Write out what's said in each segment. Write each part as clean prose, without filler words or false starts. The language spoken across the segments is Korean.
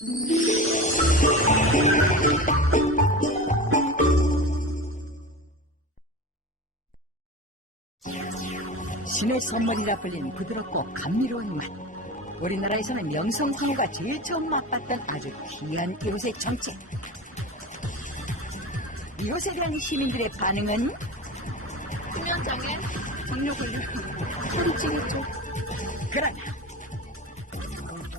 신의 선물이라 불린 부드럽고 감미로운 맛. 우리나라에서는 명성황후가 제일 처음 맛봤던 아주 귀한 이곳의 정체. 이곳에 대한 시민들의 반응은? 수면장애, 당뇨걸림, 소리치겠죠. 그러나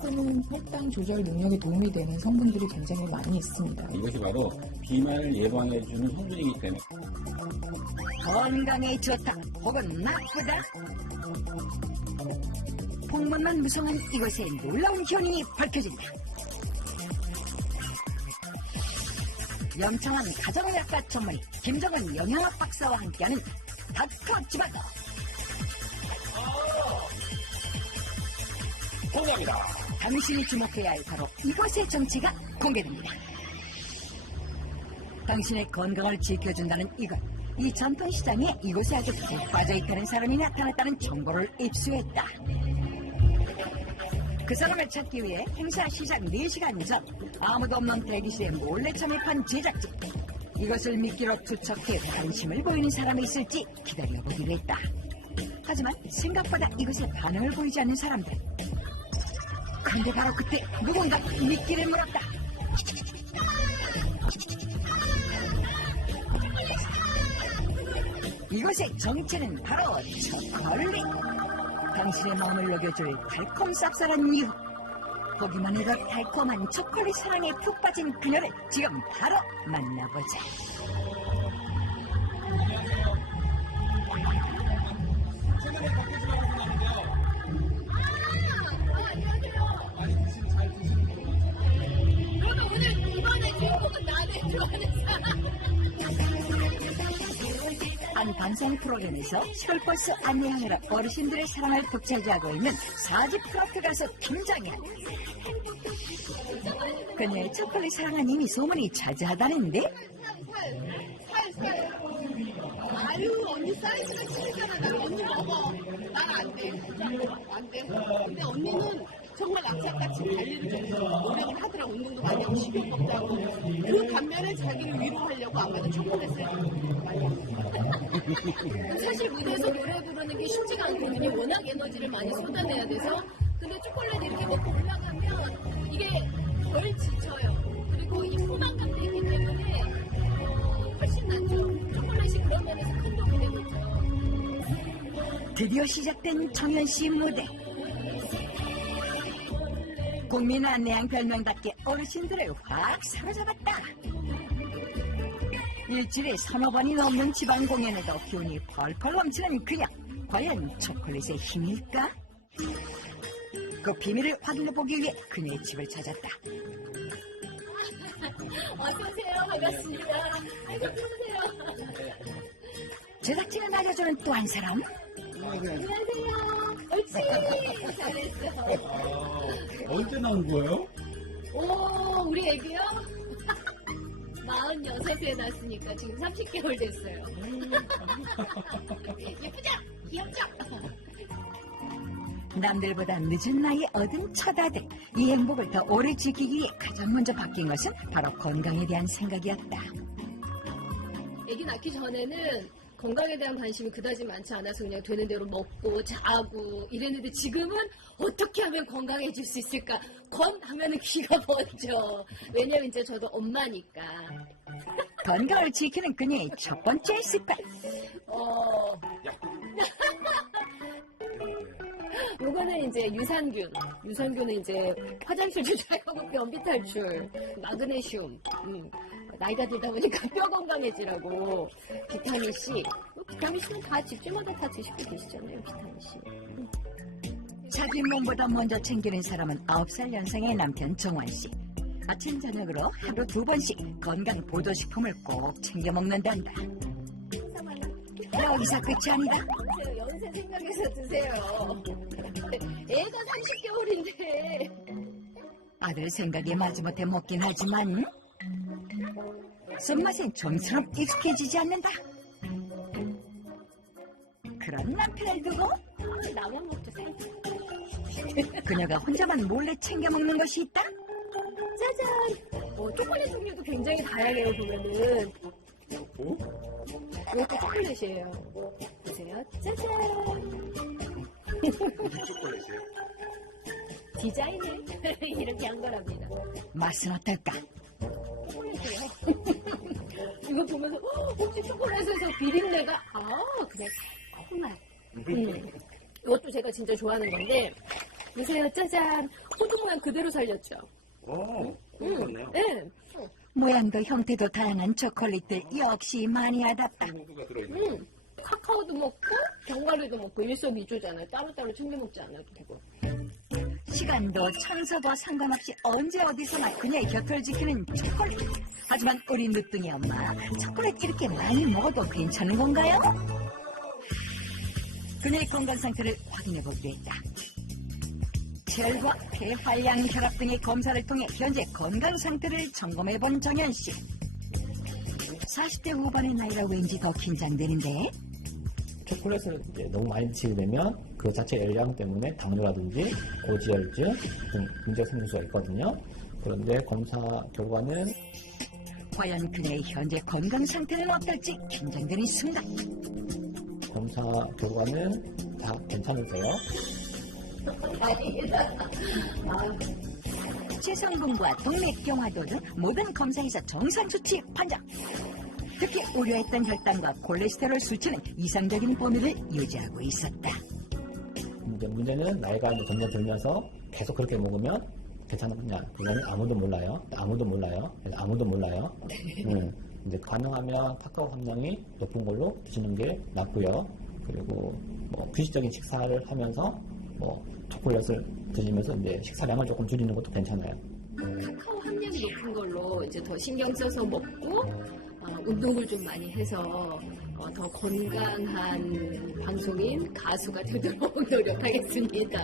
또는 혈당 조절 능력에 도움이 되는 성분들이 굉장히 많이 있습니다. 이것이 바로 비만을 예방해주는 성분이기 때문에 건강에 좋다 혹은 나쁘다? 풍문만 무성한 이곳의 놀라운 현인이 밝혀진다. 영창한 가정의학과 전문의 김정은 영양학 박사와 함께하는 닥터 지바더. 공개합니다. 당신이 주목해야 할 바로 이곳의 정체가 공개됩니다. 당신의 건강을 지켜준다는 이것. 이 전통시장에 이곳에 아주 푹 빠져있다는 사람이 나타났다는 정보를 입수했다. 그 사람을 찾기 위해 행사 시작 4시간 전 아무도 없는 대기실에 몰래 잠입한 제작진. 이것을 미끼로 투척해 관심을 보이는 사람이 있을지 기다려보기로 했다. 하지만 생각보다 이것에 반응을 보이지 않는 사람들. 그런데 바로 그때 누군가 미끼를 물었다. 이것의 정체는 바로 초콜릿. 당신의 마음을 녹여줄 달콤 쌉쌀한 이유. 보기만 해도 달콤한 초콜릿 사랑에 푹 빠진 그녀를 지금 바로 만나보자. 한 방송 프로그램에서 시골버스 안내하느라 어르신들의 사랑을 독차지하고 있는 4집 트로트 가수 김정현. 그녀의 초콜릿 사랑은 이미 소문이 자자하다는데? 살. 아유, 언니 사이즈가 크잖아. 난 언니 먹어. 난 안 돼. 안 돼. 근데 언니는 정말 낙사같이 관리를 좀 노력을 하더라. 운동도 많이 하고 식욕도 하고. 그 반면에 자기를 위로하려고 아마도 초콜릿을 많이 먹어. 사실 무대에서 노래 부르는 게 쉽지가 않거든요. 워낙 에너지를 많이 쏟아내야 돼서. 근데 초콜릿 이렇게 먹고 올라가면 이게 덜 지쳐요. 그리고 이 포만감도 있기 때문에 훨씬 낫죠. 초콜릿이 그런 면에서 큰 도움이 되겠죠. 드디어 시작된 정현 씨 무대. 국민 안내양 별명답게 어르신들을 확 사로잡았다. 일주일에 3~5번이 넘는 지방 공연에도 기운이 펄펄 넘치는 그녀. 과연 초콜릿의 힘일까? 그 비밀을 확인해보기 위해 그녀의 집을 찾았다. 어서오세요. 반갑습니다. 어서오세요. 제작진을 알려주는 또 한 사람. 안녕하세요. 옳지. 잘했어. 언제 나온 거예요? 오, 우리 애기요? 46에 낳았으니까 지금 30개월 됐어요. 예쁘죠? 귀엽죠? 남들보다 늦은 나이에 얻은 첫 아들. 이 행복을 더 오래 지키기 위해 가장 먼저 바뀐 것은 바로 건강에 대한 생각이었다. 애기 낳기 전에는 건강에 대한 관심이 그다지 많지 않아서 그냥 되는 대로 먹고 자고 이랬는데 지금은 어떻게 하면 건강해질 수 있을까? 하면은 귀가 먼저. 왜냐면 이제 저도 엄마니까. 건강을 지키는 그녀의 첫 번째 습관. 요거는 이제 유산균. 유산균은 이제 화장실 주차하고 변비 탈출, 마그네슘. 나이가 들다 보니까 뼈 건강해지라고 비타민C. 비타민C는 다 집집마다 다 드시고 계시잖아요. 비타민C. 자기 몸보다 먼저 챙기는 사람은 9살 연상의 남편 정환씨. 아침 저녁으로 하루 2번씩 건강 보조식품을 꼭 챙겨 먹는단다. 여기서 끝이 아니다. 연세 생각해서 드세요. 애가 30개월인데. 아들 생각이 마지못해 먹긴 하지만 손맛엔 좀처럼 익숙해지지 않는다. 그런 남편을 두고 나만 먹죠. 그녀가 혼자만 몰래 챙겨 먹는 것이 있다. 짜잔! 초콜릿 종류도 굉장히 다양해요, 보면은. 이것도 초콜릿이에요. 보세요. 짜잔! 무슨 초콜릿이에요? 디자인을 이렇게 한 거랍니다. 맛은 어떨까? 초콜릿이에요. 이거 보면서 혹시 초콜릿에서 비린내가 그래 콩맛. 이것도 제가 진짜 좋아하는 건데 보세요. 짜잔. 호두 모양 그대로 살렸죠. 그렇네요. 네. 모양도 형태도 다양한 초콜릿들 역시 마니아답다. 호두가 들어있는 거. 카카오도 먹고 견과류도 먹고 일석이조잖아요. 따로따로 챙겨 먹지 않아도 되고. 시간도 청소도 상관없이 언제 어디서나 그녀의 곁을 지키는 초콜릿. 하지만 우리 늦둥이 엄마, 초콜릿 이렇게 많이 먹어도 괜찮은 건가요? 그녀의 건강 상태를 확인해보기로 했다. 혈과 폐활량 혈압 등의 검사를 통해 현재 건강 상태를 점검해본 정현씨. 40대 후반의 나이라 왠지 더 긴장되는데 초콜릿을 이제 너무 많이 드시게 되면 그 자체 열량 때문에 당뇨라든지 고지혈증 등 문제가 생길 수가 있거든요. 그런데 검사 결과는 과연 그녀의 현재 건강 상태는 어떨지 긴장되는 순간 검사 결과는 다 괜찮으세요. 체성분과 동맥경화도 등 모든 검사에서 정상 수치 판정. 특히 우려했던 혈당과 콜레스테롤 수치는 이상적인 범위를 유지하고 있었다. 이제 문제는 나이가 이제 점점 들면서 계속 그렇게 먹으면 괜찮느냐? 그거는 아무도 몰라요. 아무도 몰라요. 아무도 몰라요. 이제 가능하면 카카오 함량이 높은 걸로 드시는 게 낫고요. 그리고 뭐 규칙적인 식사를 하면서 뭐 초콜릿을 드시면서 이제 식사량을 조금 줄이는 것도 괜찮아요. 카카오 함량이 높은 걸로 이제 더 신경 써서 먹고 운동을 좀 많이 해서 더 건강한 방송인 가수가 되도록 노력하겠습니다.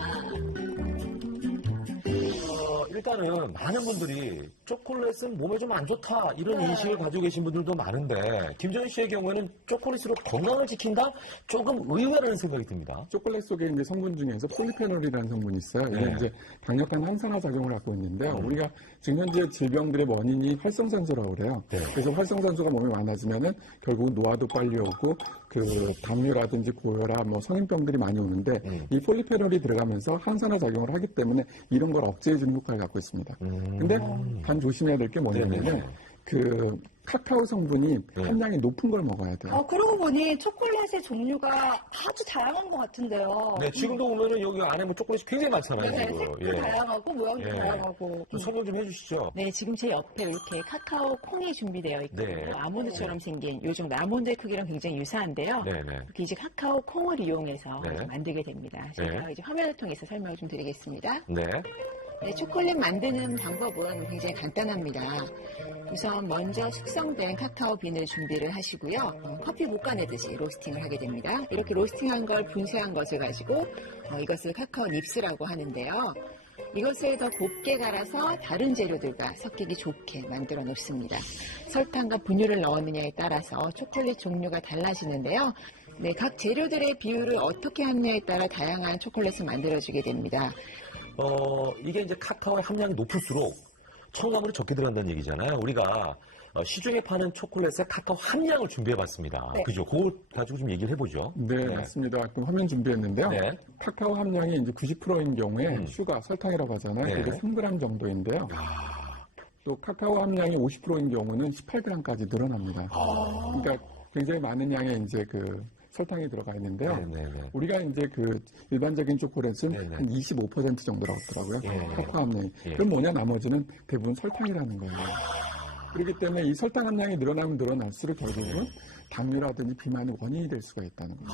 일단은 많은 분들이 초콜릿은 몸에 좀 안 좋다 이런 인식을 가지고 계신 분들도 많은데 김정희 씨의 경우에는 초콜릿으로 건강을 지킨다? 조금 의외라는 생각이 듭니다. 초콜릿 속에 이제 성분 중에서 폴리페놀이라는 성분이 있어요. 이게 네. 이제 강력한 항산화 작용을 갖고 있는데요. 우리가 지금 현재 질병들의 원인이 활성산소라고 그래요. 네. 그래서 활성산소가 몸에 많아지면은 결국 노화도 빨리 오고 그 당뇨라든지 고혈압, 뭐 성인병들이 많이 오는데 이 폴리페놀이 들어가면서 항산화 작용을 하기 때문에 이런 걸 억제해주는 효과를 갖고 있습니다. 근데 단 조심해야 될 게 뭐냐면은 네네. 그 카카오 성분이 함량이 높은 걸 먹어야 돼요. 그러고 보니 초콜릿의 종류가 아주 다양한 것 같은데요. 네, 지금도 보면은 여기 안에 뭐 초콜릿이 굉장히 많잖아요. 네, 지금. 색도 다양하고 모양도 예. 다양하고. 좀 설명 좀 해주시죠. 네, 지금 제 옆에 이렇게 카카오 콩이 준비되어 있고 네. 아몬드처럼 생긴 요즘 아몬드의 크기랑 굉장히 유사한데요. 네네. 이렇게 이제 카카오 콩을 이용해서 네. 만들게 됩니다. 제가 네. 이제 화면을 통해서 설명을 좀 드리겠습니다. 네. 네, 초콜릿 만드는 방법은 굉장히 간단합니다. 우선 먼저 숙성된 카카오 빈을 준비를 하시고요. 커피 볶아내듯이 로스팅을 하게 됩니다. 이렇게 로스팅한 걸 분쇄한 것을 가지고 이것을 카카오 닙스라고 하는데요. 이것을 더 곱게 갈아서 다른 재료들과 섞이기 좋게 만들어 놓습니다. 설탕과 분유를 넣었느냐에 따라서 초콜릿 종류가 달라지는데요. 네, 각 재료들의 비율을 어떻게 하느냐에 따라 다양한 초콜릿을 만들어주게 됩니다. 이게 이제 카카오의 함량이 높을수록 첨가물이 적게 들어간다는 얘기잖아요. 우리가 시중에 파는 초콜릿의 카카오 함량을 준비해봤습니다. 네. 그죠? 그걸 가지고 좀 얘기를 해보죠. 네, 맞습니다. 그럼 화면 준비했는데요. 네. 카카오 함량이 이제 90%인 경우에 슈가, 설탕이라고 하잖아요. 네. 그게 3g 정도인데요. 또 카카오 함량이 50%인 경우는 18g까지 늘어납니다. 그러니까 굉장히 많은 양의 이제 그 설탕이 들어가 있는데요. 네네네. 우리가 이제 그 일반적인 초콜릿은 네네. 한 25% 정도라고 하더라고요. 예. 카카오 함량이. 예. 그럼 뭐냐? 나머지는 대부분 설탕이라는 거예요. 그렇기 때문에 이 설탕 함량이 늘어나면 늘어날수록 결국은 당뇨라든지 비만의 원인이 될 수가 있다는 거죠.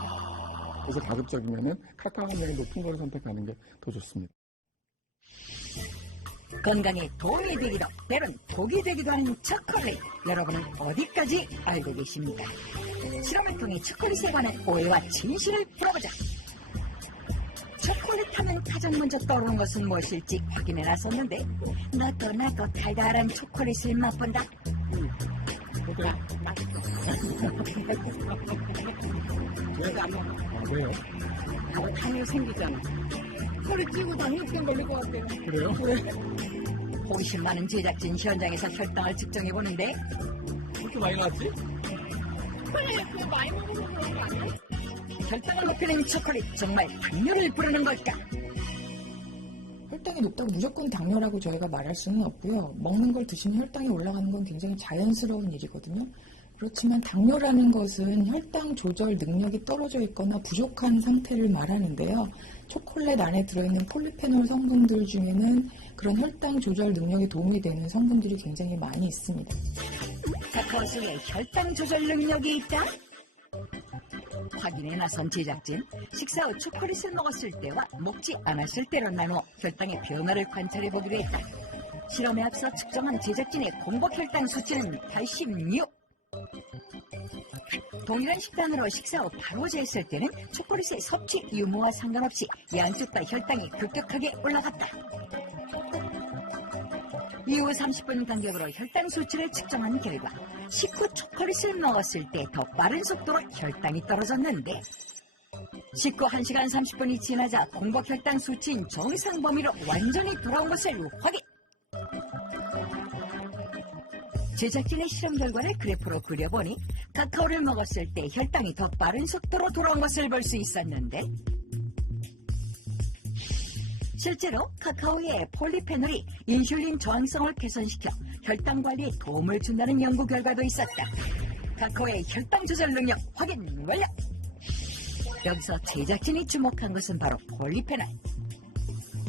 그래서 가급적이면은 카카오 함량이 높은 걸 선택하는 게 더 좋습니다. 건강에 도움이 되기도 때론 독이 되기도 하는 초콜릿. 여러분은 어디까지 알고 계십니까? 실험을 통해 초콜릿에 관한 오해와 진실을 풀어보자. 초콜릿 하면 가장 먼저 떠오르는 것은 무엇일지 확인해 나섰는데 나도 달달한 초콜릿을 맛본다. 왜요? 당뇨 생기잖아. 허리 찌고 당뇨병 걸릴 것 같아요. 그래요? 호기심 많은 제작진 현장에서 혈당을 측정해보는데 그렇게 많이 나왔지? 초콜릿 그 많이 먹어서 그런 거 아니야? 혈당을 높이는 초콜릿 정말 당뇨를 부르는 걸까? 혈당이 높다고 무조건 당뇨라고 저희가 말할 수는 없고요. 먹는 걸 드시면 혈당이 올라가는 건 굉장히 자연스러운 일이거든요. 그렇지만 당뇨라는 것은 혈당 조절 능력이 떨어져 있거나 부족한 상태를 말하는데요. 초콜릿 안에 들어있는 폴리페놀 성분들 중에는 그런 혈당 조절 능력에 도움이 되는 성분들이 굉장히 많이 있습니다. 카카오 속에 혈당 조절 능력이 있다? 확인에 나선 제작진, 식사 후 초콜릿을 먹었을 때와 먹지 않았을 때로 나눠 혈당의 변화를 관찰해보기로 했다. 실험에 앞서 측정한 제작진의 공복 혈당 수치는 86. 동일한 식단으로 식사 후 바로 재했을 때는 초콜릿의 섭취 유무와 상관없이 양쪽 다 혈당이 급격하게 올라갔다. 이후 30분 간격으로 혈당 수치를 측정한 결과 식후 초콜릿을 먹었을 때 더 빠른 속도로 혈당이 떨어졌는데 식후 1시간 30분이 지나자 공복 혈당 수치인 정상 범위로 완전히 돌아온 것을 확인! 제작진의 실험 결과를 그래프로 그려보니 카카오를 먹었을 때 혈당이 더 빠른 속도로 돌아온 것을 볼 수 있었는데 실제로 카카오의 폴리페놀이 인슐린 저항성을 개선시켜 혈당 관리에 도움을 준다는 연구 결과도 있었다. 카카오의 혈당 조절 능력 확인 완료! 여기서 제작진이 주목한 것은 바로 폴리페놀.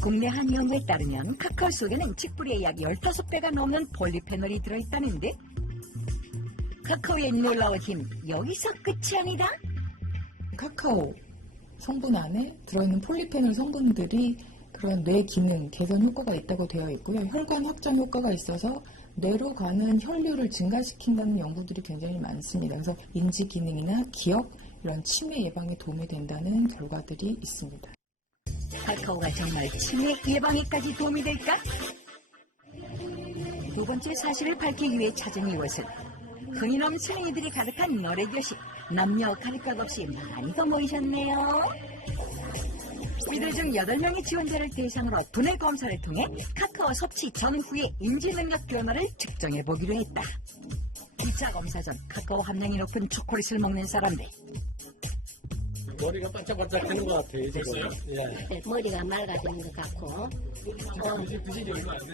국내 한 연구에 따르면 카카오 속에는 칡뿌리의 약 15배가 넘는 폴리페놀이 들어있다는데 카카오의 놀라운 힘 여기서 끝이 아니다? 카카오 성분 안에 들어있는 폴리페놀 성분들이 그런 뇌 기능 개선 효과가 있다고 되어 있고요. 혈관 확장 효과가 있어서 뇌로 가는 혈류를 증가시킨다는 연구들이 굉장히 많습니다. 그래서 인지 기능이나 기억, 이런 치매 예방에 도움이 된다는 결과들이 있습니다. 카카오가 정말 치매 예방에까지 도움이 될까? 두 번째 사실을 밝히기 위해 찾은 이곳은 흥이 넘치는 이들이 가득한 노래교실. 남녀 가릴 것 없이 많이도 모이셨네요. 이들 중 8명의 지원자를 대상으로 두뇌 검사를 통해 카카오 섭취 전후의 인지 능력 변화를 측정해 보기로 했다. 2차 검사 전 카카오 함량이 높은 초콜릿을 먹는 사람들. 머리가 반짝반짝 되는 것 같아요, 지금. 예. 머리가 맑아지는 것 같고.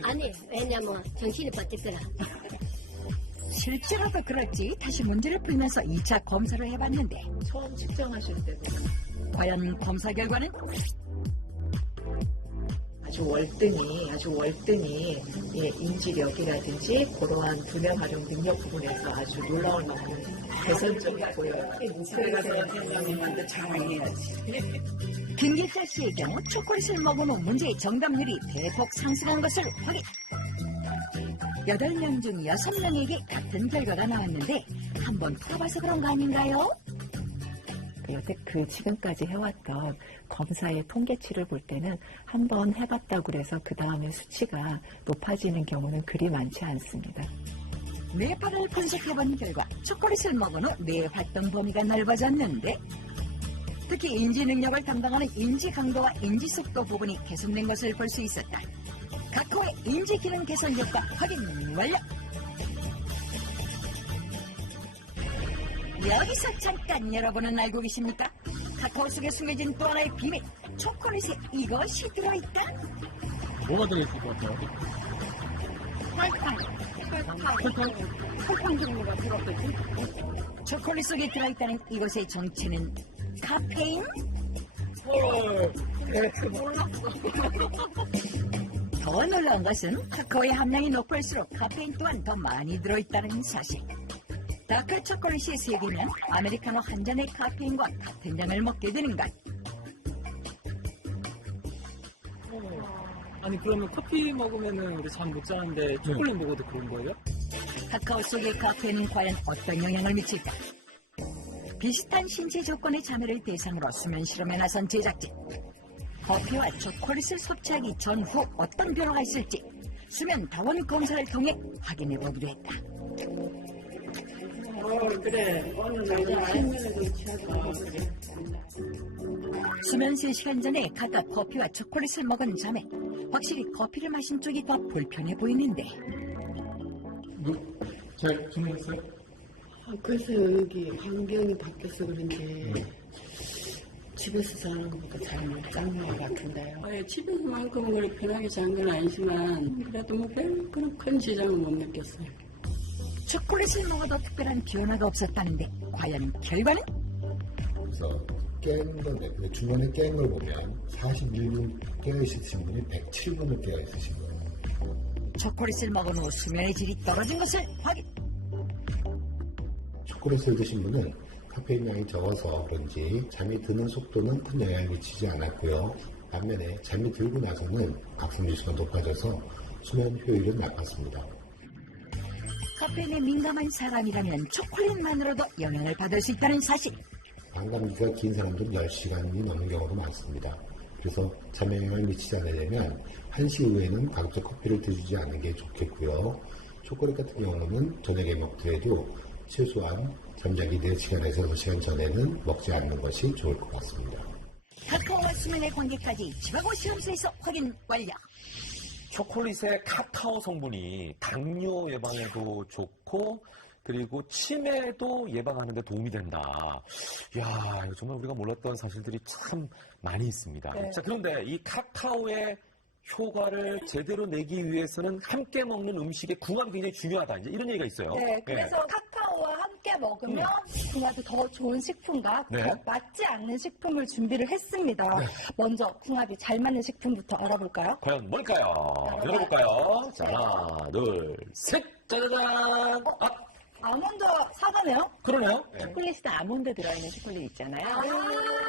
아니, 왜냐면 정신이 번뜩더라. 실제로도 그렇지 다시 문제를 풀면서 2차 검사를 해봤는데 처음 측정하실 때도 과연 검사 결과는? 아주 월등히 예, 인지력이라든지 그러한 두뇌 활용 능력 부분에서 아주 놀라울 만큼 개선점이 보여요. 김길자 씨의 경우 초콜릿을 먹으면 문제의 정답률이 대폭 상승한 것을 확인. 8명 중 6명에게 같은 결과가 나왔는데 한번 풀어봐서 그런 거 아닌가요? 여태 지금까지 해왔던 검사의 통계치를 볼 때는 한 번 해봤다고 그래서 그 다음에 수치가 높아지는 경우는 그리 많지 않습니다. 뇌파를 분석해본 결과 초콜릿을 먹은 후 뇌 활동 범위가 넓어졌는데 특히 인지 능력을 담당하는 인지 강도와 인지 속도 부분이 개선된 것을 볼 수 있었다. 카카오의 인지 기능 개선 효과 확인 완료! 여기서 잠깐 여러분은 알고 계십니까? 카카오 속에 숨겨진 또 하나의 비밀, 초콜릿에 이것이 들어있다? 뭐가 들어있을 것 같아요? 설탕 종류가 들어있겠지? 초콜릿 속에 들어있다는 이것의 정체는 카페인? 더 놀라운 것은 카카오의 함량이 높을수록 카페인 또한 더 많이 들어있다는 사실. 다크 초콜릿이 3개면 아메리카노 한 잔의 카페인과 같은 양을 먹게 되는 것. 아니, 그러면 커피 먹으면은 우리 잠 못 자는데 초콜릿 먹어도 그런 거예요? 카카오 속의 카페인은 과연 어떤 영향을 미칠까? 비슷한 신체 조건의 자매를 대상으로 수면 실험에 나선 제작진. 커피와 초콜릿을 섭취하기 전후 어떤 변화가 있을지 수면 다원 검사를 통해 확인해 보기로 했다. 그래. 오늘 내가 신문에도 취하고 수면 3시간 전에 각각 커피와 초콜릿을 먹은 자매. 확실히 커피를 마신 쪽이 더 불편해 보이는데 잘 지냈어요? 글쎄요, 여기 환경이 바뀌어서 그런지 집에서 자는 것보다 잘 못 자는 것 같은데요. 집에서만큼 그렇게 편하게 자는 건 아니지만 그래도 뭐 별 그런 큰 지장은 못 느꼈어요. 초콜릿을 먹어도 특별한 변화가 없었다는데 과연 결과는? 그래서 깬 건데 중간에 깬 걸 보면 41분 깨어있으신 분이 107분을 깨어있으신 거예요. 초콜릿을 먹은 후 수면의 질이 떨어진 것을 확인. 초콜릿을 드신 분은 카페인 양이 적어서 그런지 잠이 드는 속도는 큰 영향을 미치지 않았고요. 반면에 잠이 들고 나서는 각성지수가 높아져서 수면 효율은 나빴습니다. 카페인에 민감한 사람이라면 초콜릿만으로도 영향을 받을 수 있다는 사실. 반감기가 긴 사람들은 10시간이 넘는 경우도 많습니다. 그래서 잠에 영향을 미치지 않으려면 1시 이후에는 가급적 커피를 드시지 않는 게 좋겠고요. 초콜릿 같은 경우는 저녁에 먹더라도 최소한 잠자기 4시간에서 6시간 전에는 먹지 않는 것이 좋을 것 같습니다. 카카오와 수면의 관계까지 지바고 시험소에서 확인 완료. 초콜릿의 카카오 성분이 당뇨 예방에도 좋고 그리고 치매도 예방하는 데 도움이 된다. 이야, 이거 정말 우리가 몰랐던 사실들이 참 많이 있습니다. 네. 자, 그런데 이 카카오의 효과를 제대로 내기 위해서는 함께 먹는 음식의 궁합이 굉장히 중요하다. 이제 이런 얘기가 있어요. 네, 그래서 카카오와 함께 먹으면 궁합이 더 좋은 식품과 네. 더 맞지 않는 식품을 준비를 했습니다. 먼저 궁합이 잘 맞는 식품부터 알아볼까요? 과연 뭘까요? 열어볼까요? 자, 하나, 둘, 셋! 짜자잔! 아몬드 사과네요? 그러네요. 초콜릿에 아몬드 들어있는 초콜릿 있잖아요.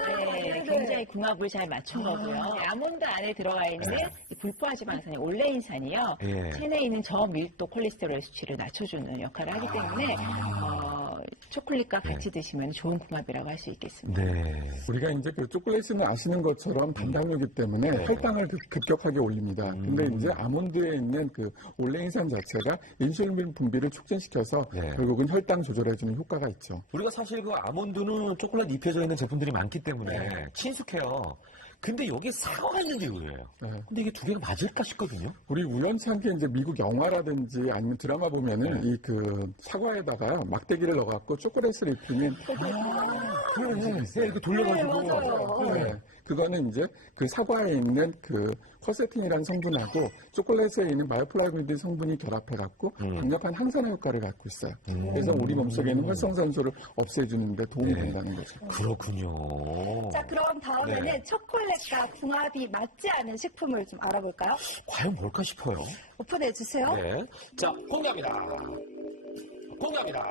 네, 네네. 굉장히 궁합을 잘 맞춘 거고요. 아몬드 안에 들어가 있는 이 불포화지방산이 올레인산이요. 예. 체내에 있는 저밀도 콜레스테롤 수치를 낮춰주는 역할을 하기 때문에 초콜릿과 같이 드시면 좋은 궁합이라고 할 수 있겠습니다. 네. 우리가 이제 그 초콜릿은 아시는 것처럼 단당류이기 때문에 혈당을 급격하게 올립니다. 근데 이제 아몬드에 있는 그 올레인산 자체가 인슐린 분비를 촉진시켜서 결국은 혈당 조절해주는 효과가 있죠. 우리가 사실 그 아몬드는 초콜릿 입혀져 있는 제품들이 많기 때문에 친숙해요. 근데 여기 사과가 있는 게 의외예요. 근데 이게 두 개가 맞을까 싶거든요. 우리 우연찮게 이제 미국 영화라든지 아니면 드라마 보면은 이 그 사과에다가 막대기를 넣어갖고 초콜릿을 입히는 그래, 이렇게 돌려가지고. 네, 맞아요. 네, 그거는 이제 그 사과에 있는 그 쿼세틴이라는 성분하고 초콜릿에 있는 마이오플라보노이드 성분이 결합해갖고 강력한 항산화 효과를 갖고 있어요. 그래서 우리 몸속에 있는 활성산소를 없애주는 데 도움이 된다는 거죠. 그렇군요. 자, 그럼 다음에는 초콜릿과 궁합이 맞지 않은 식품을 좀 알아볼까요? 과연 뭘까 싶어요. 오픈해주세요. 네. 자, 공개합니다. 공개합니다.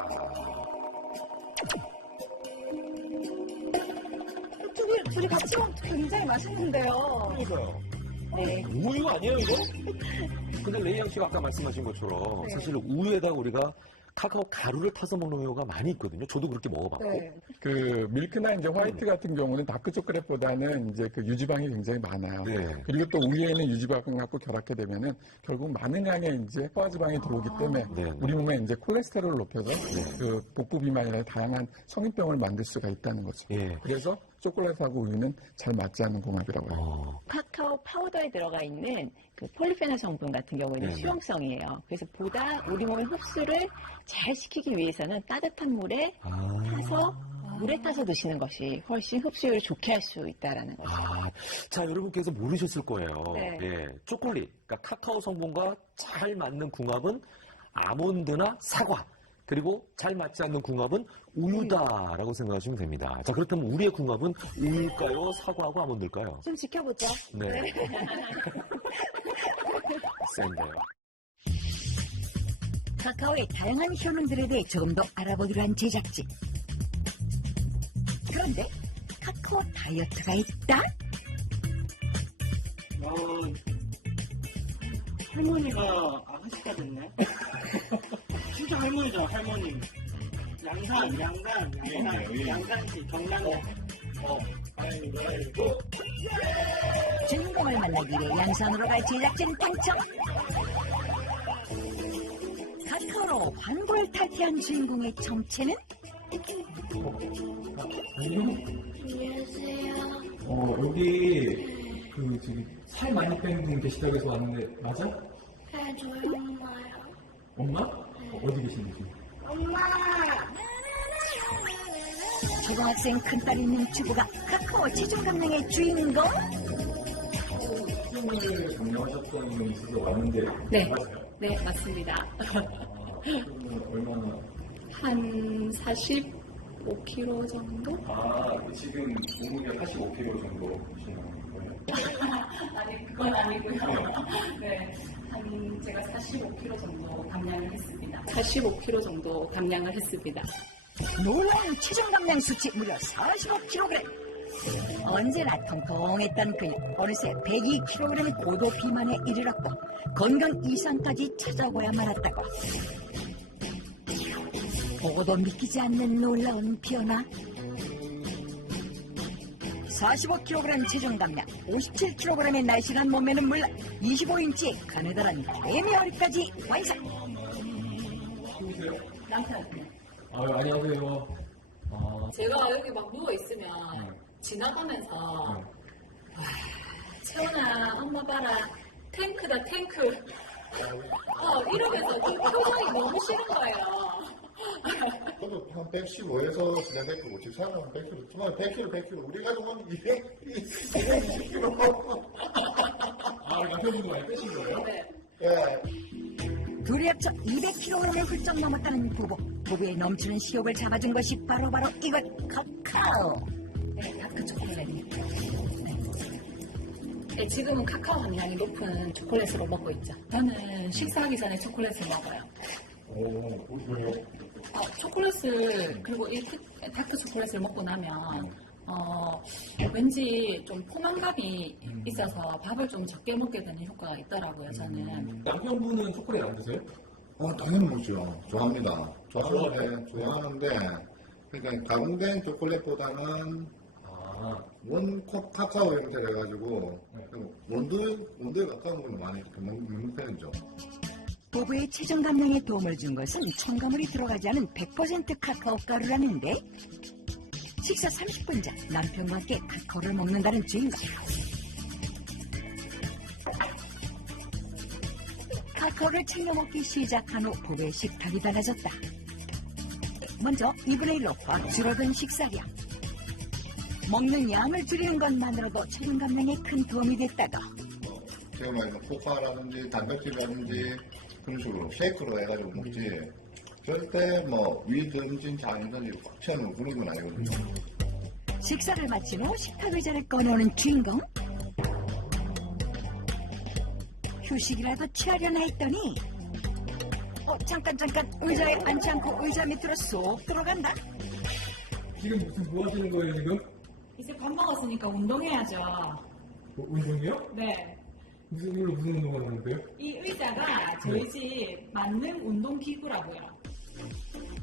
둘이 같이 먹으면 굉장히 맛있는데요. 그러니까요. 네. 우유 아니에요, 이거? 근데 레이양 씨가 아까 말씀하신 것처럼 사실 우유에다 우리가 카카오 가루를 타서 먹는 경우가 많이 있거든요. 저도 그렇게 먹어봤고. 그 밀크나 이제 화이트 같은 경우는 다크 초콜릿보다는 이제 그 유지방이 굉장히 많아요. 그리고 또 우유에는 유지방을 갖고 결합하게 되면은 결국 많은 양의 이제 포화지방이 들어오기 때문에 우리 몸에 이제 콜레스테롤을 높여서 그 복부 비만이나 다양한 성인병을 만들 수가 있다는 거죠. 그래서 초콜릿하고 우유는 잘 맞지 않는 궁합이라고 해요. 카카오 파우더에 들어가 있는 그 폴리페놀 성분 같은 경우에는 수용성이에요. 그래서 보다 우리 몸의 흡수를 잘 시키기 위해서는 따뜻한 물에 타서 물에 타서 드시는 것이 훨씬 흡수율을 좋게 할 수 있다라는 거죠. 자, 여러분께서 모르셨을 거예요. 네. 예, 초콜릿, 그러니까 카카오 성분과 잘 맞는 궁합은 아몬드나 사과. 그리고 잘 맞지 않는 궁합은 우유다라고 생각하시면 됩니다. 자, 그렇다면 우리의 궁합은 우유일까요? 사과하고 아몬드일까요? 좀 지켜보죠. 네. 센데요. 카카오의 다양한 효능들에 대해 조금 더 알아보기로 한 제작진. 그런데 카카오 다이어트가 있다? 할머니가 아가씨가 됐네. 진짜 할머니죠, 할머니. 양산시, 경남. 주인공을 만나기 위해 양산으로 갈 제작진 당첨. 카카오로 환골 탈퇴한 주인공의 정체는? 여기 그 저기 살 많이 뺀 분 계시다고 해서 왔는데 맞아? 네, 저희 엄마요. 엄마? 어디 계신데 지금? 엄마! 초등학생 큰딸이 있는 주부가 카카오 체중 감량의 주인공? 수영을 정리하셨던 분이 있어서 왔는데 네. 맞아요? 네, 맞습니다. 그러면 얼마나? 한 45kg 정도? 지금 몸무게 85kg 정도 되시는 거예요? 아니, 그건 아니고요. 네. 제가 45kg 정도 감량을 했습니다. 45kg 정도 감량을 했습니다. 놀라운 체중 감량 수치 무려 45kg. 언제나 통통했던 그녀 어느새 102kg의 고도 비만에 이르렀고 건강 이상까지 찾아오고야 말았다고. 보고도 믿기지 않는 놀라운 변화. 45kg 체중 감량, 57kg의 날씬한 몸매는 물론 25인치의 가느다란 개미허리까지 완성. 누구세요? 남편. 안녕하세요. 제가 여기 막 누워있으면 지나가면서 채원아 엄마 봐라 탱크다 탱크 이러면서 그 표정이 너무 싫은 거예요. 저도 한 115에서 그냥 150, 사람은 100kg, 정말 100kg, 우리 가족은 220kg. 남편분도 많이 빼신 거예요? 네. 예. 둘이 합쳐 200kg을 훌쩍 넘었다는 부부. 부부의 넘치는 식욕을 잡아준 것이 바로 이것 카카오. 네, 다크 초콜릿입니다. 네, 지금은 카카오 함량이 높은 초콜릿으로 먹고 있죠. 저는 식사하기 전에 초콜릿을 먹어요. 왜요? 초콜릿을 그리고 이 다크 초콜릿을 먹고 나면 왠지 좀 포만감이 있어서 밥을 좀 적게 먹게 되는 효과가 있더라고요. 저는. 남편분은 초콜릿 안 드세요? 당연히 먹죠. 좋아합니다. 좋아하는데, 그러니까 가공된 초콜릿보다는 원컵 카카오 형태를 해가지고 원두에 가까운 걸 많이 이렇게 먹는 편이죠. 부부의 체중 감량에 도움을 준 것은 첨가물이 들어가지 않은 100% 카카오 가루라는데 식사 30분 전 남편과 함께 카카오를 먹는다는 주인공. 카카오를 챙겨 먹기 시작한 후 부부의 식탁이 달라졌다. 먼저 2분의 1로 확 줄어든 식사량. 먹는 양을 줄이는 것만으로도 체중 감량에 큰 도움이 됐다고. 제가 말하는 코카라든지 단백질이라든지 그런 식으로 쉐이크로 해가지고 먹지 절대 위든지 장이든지 꽉 채우는 그런 건 아니거든요. 식사를 마친 후 식탁 의자를 꺼내오는 주인공. 휴식이라도 취하려나 했더니 잠깐 의자에 앉지 않고 의자 밑으로 쏙 들어간다. 지금 뭐 하시는 거예요 지금? 이제 밥 먹었으니까 운동해야죠. 운동이요? 네. 무슨 운동을 하는데요? 이 의자가 저희 집 만능 운동기구라고요.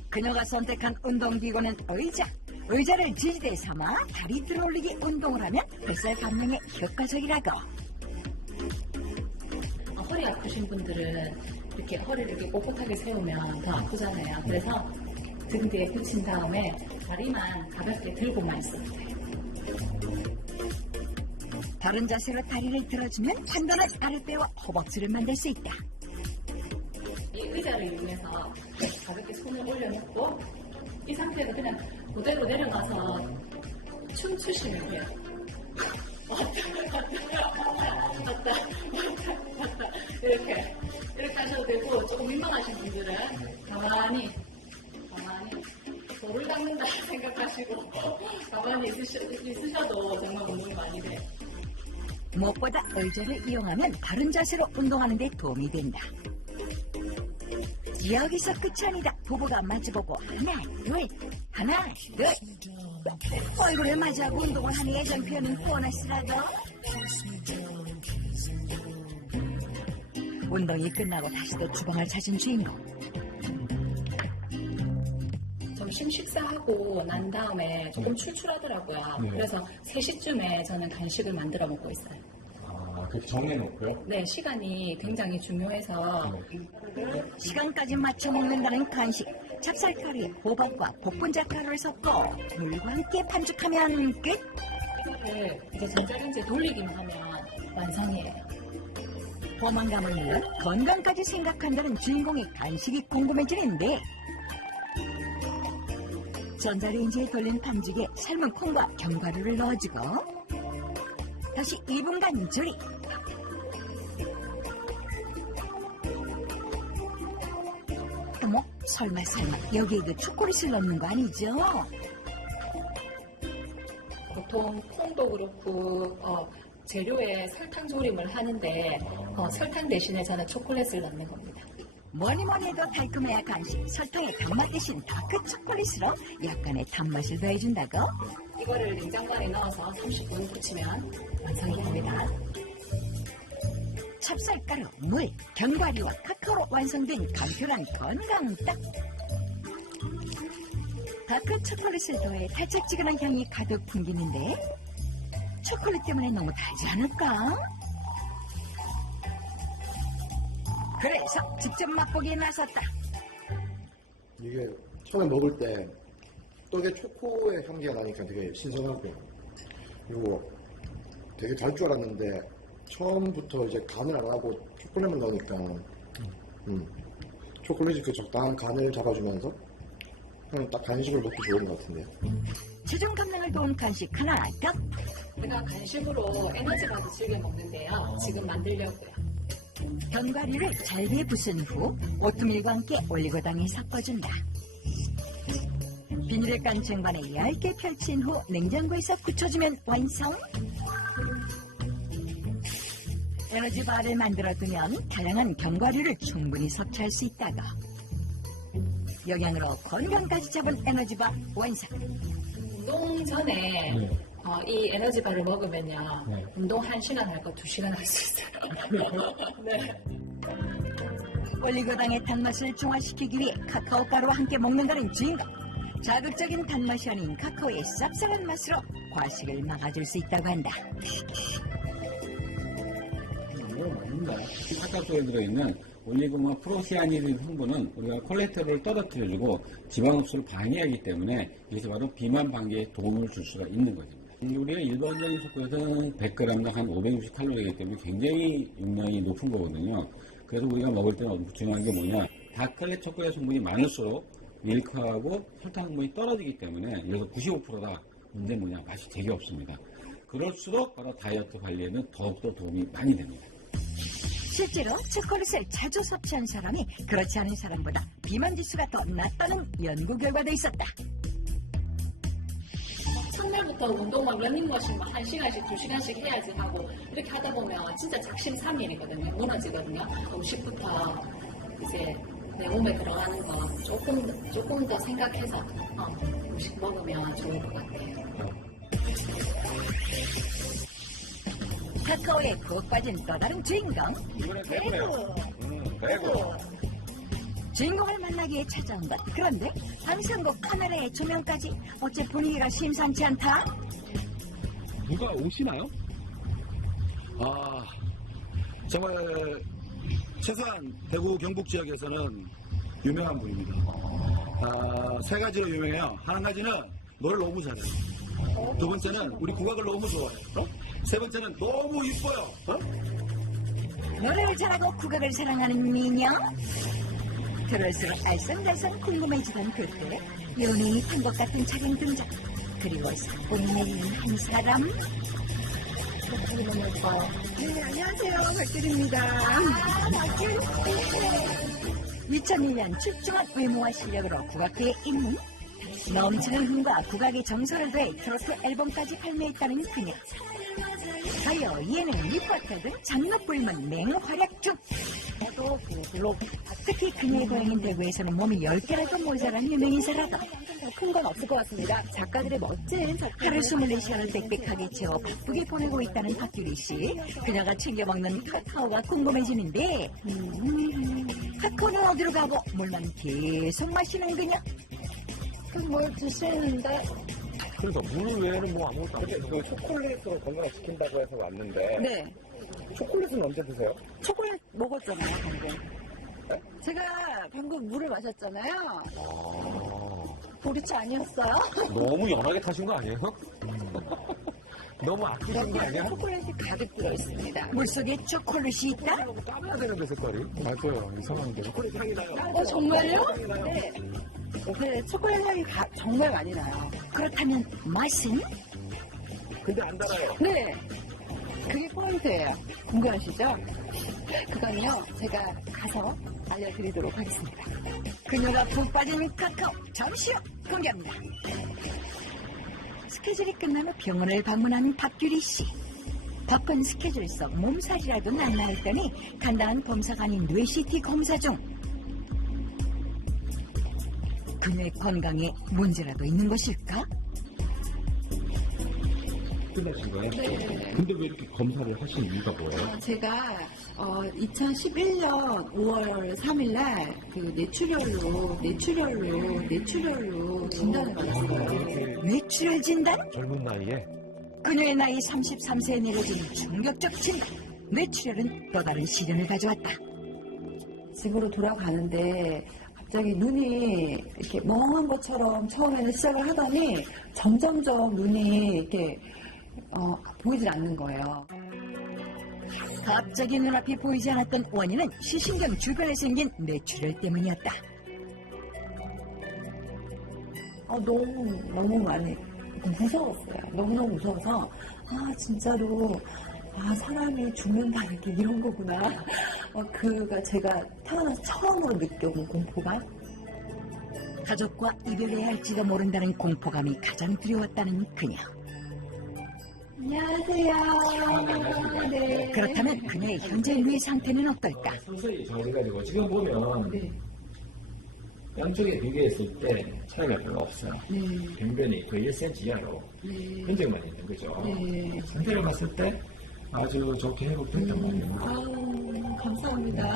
그녀가 선택한 운동기구는 의자. 의자를 지지대 삼아 다리 들어올리기 운동을 하면 뱃살 감량에 효과적이라고. 허리 아프신 분들은 이렇게 허리를 이렇게 꼿꼿하게 세우면 더 아프잖아요. 그래서 등 뒤에 붙인 다음에 다리만 가볍게 들고만 있어도 돼요. 다른 자세로 다리를 들어주면 단단한 아랫배와 허벅지를 만들 수 있다. 이 의자를 이용해서 가볍게 손을 올려놓고 이 상태에서 그냥 그대로 내려가서 춤추시면 돼요. 왔다 이렇게 하셔도 되고, 조금 민망하신 분들은 가만히 돌을 닦는다 생각하시고 가만히 있으셔도 정말 운동이 많이 돼요. 무엇보다 의자를 이용하면 다른 자세로 운동하는 데 도움이 된다. 여기서 끝이 아니다. 부부가 마주보고 하나 둘 얼굴을 마주하고 운동을 하는 예전 표현은 보너스라고. 운동이 끝나고 다시 또 주방을 찾은 주인공. 점심 식사하고 난 다음에 조금 출출하더라고요. 네. 그래서 3시쯤에 저는 간식을 만들어 먹고 있어요. 그렇게 정해놓고요? 네, 시간이 굉장히 중요해서. 시간까지 맞춰 먹는다는 간식. 찹쌀가루에 호박과 복분자 가루를 섞어 물과 함께 반죽하면 끝. 이거를 이제 전자레인지에 돌리기만 하면 완성이에요. 포만감은 물론 건강까지 생각한다는 주인공의 간식이 궁금해지는데 전자레인지에 돌린 반죽에 삶은 콩과 견과류를 넣어주고 다시 2분간 조리. 어머, 설마 여기에도 초콜릿을 넣는 거 아니죠? 보통 콩도 그렇고 재료에 설탕 조림을 하는데 설탕 대신에 저는 초콜릿을 넣는 겁니다. 뭐니 해도 달콤해야 간식, 설탕의 단맛 대신 다크 초콜릿으로 약간의 단맛을 더해준다고? 이거를 냉장고에 넣어서 30분 굳히면 완성이 됩니다. 찹쌀가루, 물, 견과류와 카카오로 완성된 간편한 건강떡. 다크 초콜릿을 더해 달짝지근한 향이 가득 풍기는데 초콜릿 때문에 너무 달지 않을까? 그래서 직접 맛보기에 나섰다. 이게 처음에 먹을 때 떡에 초코의 향기가 나니까 되게 신선하고, 그리고 되게 달 줄 알았는데 처음부터 이제 간을 안 하고 초콜릿만 넣으니까 초콜릿이 그 적당한 간을 잡아주면서 그냥 딱 간식을 먹기 좋은 것 같은데요. 체중 감량을 도운 간식 하나 더. 제가 간식으로 에너지바도 즐겨 먹는데요. 지금 만들려고요. 견과류를 잘게 부순 후 오트밀과 함께 올리고당에 섞어준다. 비닐에 깐 쟁반에 얇게 펼친 후 냉장고에서 굳혀주면 완성. 에너지바를 만들어두면 다양한 견과류를 충분히 섭취할 수 있다가 영양으로 건강까지 잡은 에너지바 완성. 운동 전에 이 에너지바를 먹으면요. 운동 1시간 할 거 2시간 할 수 있어요. 네. 올리고당의 단맛을 중화시키기 위해 카카오가루와 함께 먹는다는 주인공. 자극적인 단맛이 아닌 카카오의 쌉쌀한 맛으로 과식을 막아줄 수 있다고 한다. 카카오에 들어있는 올리고마 프로시아니딘 성분은 우리가 콜레스테롤을 떨어뜨려주고 지방 흡수를 방해하기 때문에 이것이 바로 비만 방지에 도움을 줄 수가 있는 거죠. 우리가 일반적인 초콜릿은 100g당 한 560칼로리이기 때문에 굉장히 용량이 높은 거거든요. 그래서 우리가 먹을 때는 중요한 게 뭐냐, 다크chocolate 초콜릿 성분이 많을수록 밀크하고 설탕 성분이 떨어지기 때문에 예를 들어서 95%다. 문제는 뭐냐, 맛이 되게 없습니다. 그럴수록 바로 다이어트 관리에는 더욱더 도움이 많이 됩니다. 실제로 초콜릿을 자주 섭취한 사람이 그렇지 않은 사람보다 비만 지수가 더 낮다는 연구 결과도 있었다. 첫날부터 운동 막 러닝머신 막 1시간씩 2시간씩 해야지 하고 이렇게 하다 보면 진짜 작심삼일이거든요. 무너지거든요. 음식부터 이제 내 몸에 들어가는 거 조금 더 생각해서 음식 먹으면 좋을 것 같아요. 카카오에 푹 빠진 또 다른 주인공. 배구. 주인공을 만나기에 찾아온 것. 그런데 방송국 카메라의 조명까지 어째 분위기가 심상치 않다. 누가 오시나요? 정말 최소한 대구 경북 지역에서는 유명한 분입니다. 세 가지로 유명해요. 한 가지는 노래를 너무 잘해요. 두 번째는 우리 국악을 너무 좋아해요. 세 번째는 너무 이뻐요. 노래를 잘하고 국악을 사랑하는 미녀. 들을수록 알쏭달쏭 궁금해지던 그때 연예인이 것 같은 차량 등장. 그리고 사뿐히 내리는 한 사람. 네, 안녕하세요. 박길입니다. 박길. 2001년 출중한 외모와 실력으로 국악계에 입문. 넘치는 흥과 국악의 정서를 더해 트로트 앨범까지 발매했다는 그녀. 가요, 예능, 리포터 등 장르 불문 맹활약 중. 특히 그녀의 고향인 대구에서는 몸이 10개라도 모자란 유명 인사라도 큰 건 없을 것 같습니다. 작가들의 멋진 작품. 하루 24시간을 빽빽하게 채워 바쁘게 보내고 있다는 박규리 씨. 그녀가 챙겨 먹는 카카오가 궁금해지는데 카카오는 어디로 가고 물만 계속 마시는 그녀. 뭘 드시는데? 그래서 물 외에는 뭐 아무것도 안 근데 그 초콜릿으로 건강을 지킨다고 해서 왔는데 네. 초콜릿은 언제 드세요? 초콜릿 먹었잖아요, 방금. 제가 방금 물을 마셨잖아요. 보리차 아니었어요? 너무 연하게 타신 거 아니에요? 너무 아끼는 거 아니야? 초콜릿이 가득 들어있습니다. 물속에 초콜릿이 있다? 까봐야 되는데, 색깔이. 맞아요. 이상한데. 초콜릿 향이 나요. 정말요? 네. 네, 초콜릿 향이 정말 많이 나요. 그렇다면 맛은? 근데 안 달아요. 네. 그게 포인트예요. 궁금하시죠? 그건요, 제가 가서 알려드리도록 하겠습니다. 그녀가 푹 빠진 카카오 잠시 후 공개합니다. 스케줄이 끝난 후 병원을 방문한 박규리 씨. 바쁜 스케줄 속 몸살이라도 났나 했더니 간단한 검사가 아닌 뇌CT 검사 중. 그녀의 건강에 문제라도 있는 것일까? 끝나신 거예요? 네. 근데 왜 이렇게 검사를 하신 이유가 뭐예요? 제가 2011년 5월 3일 날 그 뇌출혈로 진단을 받았어요. 뇌출혈 진단? 젊은 나이에? 그녀의 나이 33세에 내려진 충격적 진단. 뇌출혈은 또 다른 시련을 가져왔다. 집으로 돌아가는데 갑자기 눈이 이렇게 멍한 것처럼 처음에는 시작을 하더니 점점점 눈이 이렇게 보이질 않는 거예요. 갑자기 눈앞이 보이지 않았던 원인은 시신경 주변에 생긴 뇌출혈 때문이었다. 너무 많이 무서웠어요. 너무너무 무서워서 진짜로 사람이 죽는다는 게 이런 거구나. 그가 제가 태어나서 처음으로 느껴본 공포감. 가족과 이별해야 할지도 모른다는 공포감이 가장 두려웠다는 그녀. 안녕하세요. 네. 그렇다면 그녀의 현재 뇌 상태는 어떨까? 서서히 좋아져가지고 지금 보면 양쪽에 비교했을 때 차이가 별로 없어요. 병변이 거의 1cm 이하로 흔적만 있는 거죠. 상태를 봤을 때 아주 좋게 회복됐던 거예요. 감사합니다.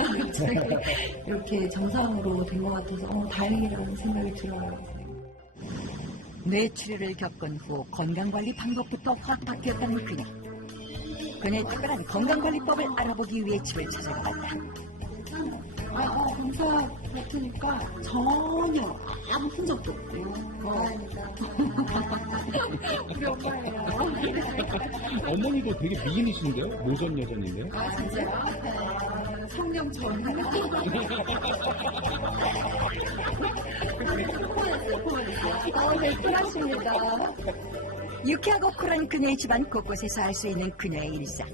이렇게 정상으로 된 것 같아서 다행이라는 생각이 들어요. 뇌출혈을 겪은 후 건강관리 방법부터 확 바뀌었다는 그녀. 그녀의 특별한 건강관리법을 알아보기 위해 집을 찾아갔다. 검사 같으니까 전혀 아무 흔적도 없고요. 우리 엄마예요. 어머니도 되게 미인이신데요? 모전 여전인데요? 진짜요? 성령처럼. 네, 쿨하십니다. 유쾌하고 쿨한 그녀의 집안 곳곳에서 알 수 있는 그녀의 일상.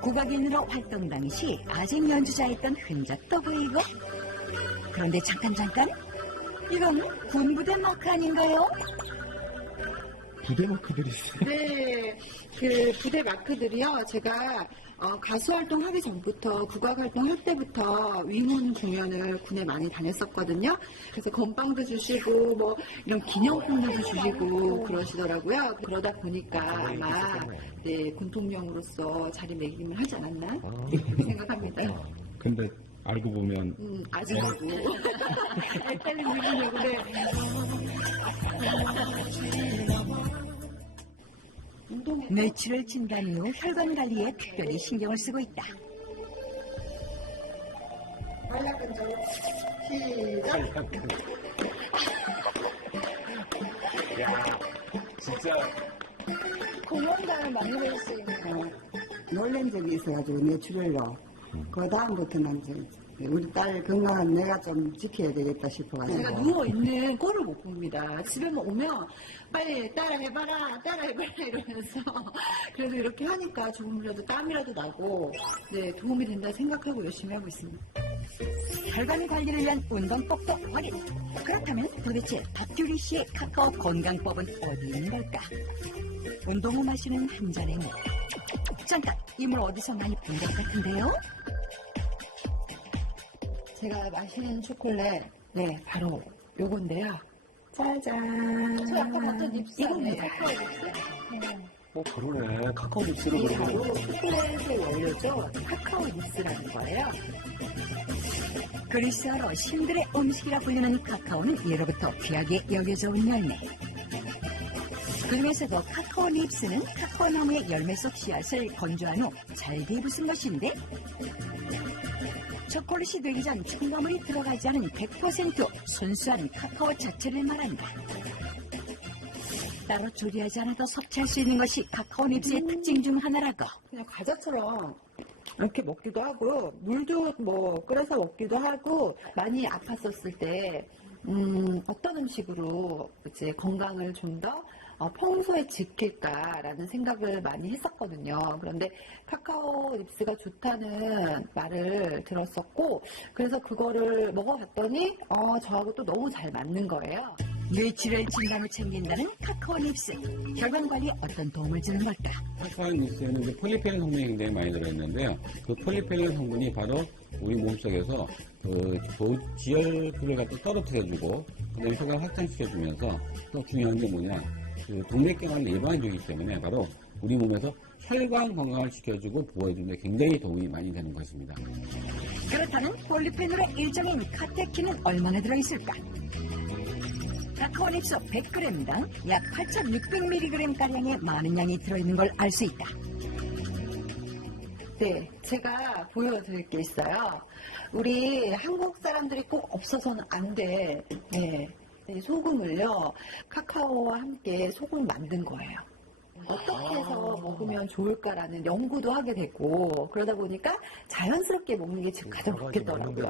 국악인으로 활동 당시 아쟁 연주자였던 흔적도 보이고. 그런데 잠깐 이건 군부대 마크 아닌가요? 부대 마크들이 있어요. 네, 그 부대 마크들이요. 제가 가수 활동하기 전부터 국악 활동할 때부터 위문 공연을 군에 많이 다녔었거든요. 그래서 건빵도 주시고 뭐 이런 기념품도 주시고 그러시더라고요. 그러다 보니까 아마 군통령으로서 자리매김을 하지 않았나 생각합니다. 근데 알고 보면 아직도 헷갈린 부분이고 뇌출혈 진단 후 혈관 관리에 특별히 신경을 쓰고 있다. 야, 진짜. 공연단을 만들어줄 수 있는 놀란 적이 있어가지고 뇌출혈로 그 다음부터는 이제 우리 딸 건강은 내가 좀 지켜야 되겠다 싶어가지고 제가 누워있는 꼴을 못 봅니다. 집에만 오면 빨리 따라해봐라 이러면서 그래도 이렇게 하니까 조금이라도 땀이라도 나고 도움이 된다 생각하고 열심히 하고 있습니다. 혈관 관리를 위한 운동법도 확인. 그렇다면 도대체 박규리 씨의 카카오 건강법은 어디 있는 걸까? 운동 후 마시는 한 잔의 물. 잠깐, 이 물 어디서 많이 본 것 같은데요? 제가 마시는 초콜릿, 바로 요건데요. 짜잔. 저 약간 봤던 립스 아니에요? 이겁니다. 카카오 립스? 그러네. 카카오 립스로 이게 그러네. 바로 초콜릿의 원료죠. 카카오 립스라는 거예요. 그리스어로 신들의 음식이라 불리는 카카오는 예로부터 귀하게 여겨져 온 열매. 그중에서도 카카오 립스는 카카오 나무의 열매 속 씨앗을 건조한 후 잘게 부순 것인데 초콜릿이 되기 전 첨가물이 들어가지 않은 100% 순수한 카카오 자체를 말한다. 따로 조리하지 않아도 섭취할 수 있는 것이 카카오 닙스의 특징 중 하나라고. 그냥 과자처럼 이렇게 먹기도 하고 물도 뭐 끓여서 먹기도 하고 많이 아팠었을 때 어떤 음식으로 이제 건강을 좀 더 평소에 지킬까라는 생각을 많이 했었거든요. 그런데 카카오 닙스가 좋다는 말을 들었었고 그래서 그거를 먹어봤더니 저하고 또 너무 잘 맞는 거예요. 뇌출혈 진단을 챙긴다는 카카오 닙스. 혈관 관리에 어떤 도움을 주는 걸까? 카카오 닙스에는 이제 폴리페놀 성분이 굉장히 많이 들어있는데요. 그 폴리페놀 성분이 바로 우리 몸속에서 그 지혈구를 갖다 떨어뜨려주고 그다음에 혈관 확장시켜주면서 또 중요한 게 뭐냐? 그 동맥경화를 예방해주기 때문에 바로 우리 몸에서 혈관 건강을 지켜주고 보호해주는 데 굉장히 도움이 많이 되는 것입니다. 그렇다면 폴리페놀의 일종인 카테킨은 얼마나 들어있을까? 카카오 닙스 100g당 약 8,600mg가량의 많은 양이 들어있는 걸 알 수 있다. 네, 제가 보여드릴 게 있어요. 우리 한국 사람들이 꼭 없어서는 안 돼. 네. 이 소금을요, 카카오와 함께 소금을 만든 거예요. 어떻게 해서 먹으면 좋을까라는 연구도 하게 되고, 그러다 보니까 자연스럽게 먹는 게 지금 가장 좋겠더라고요.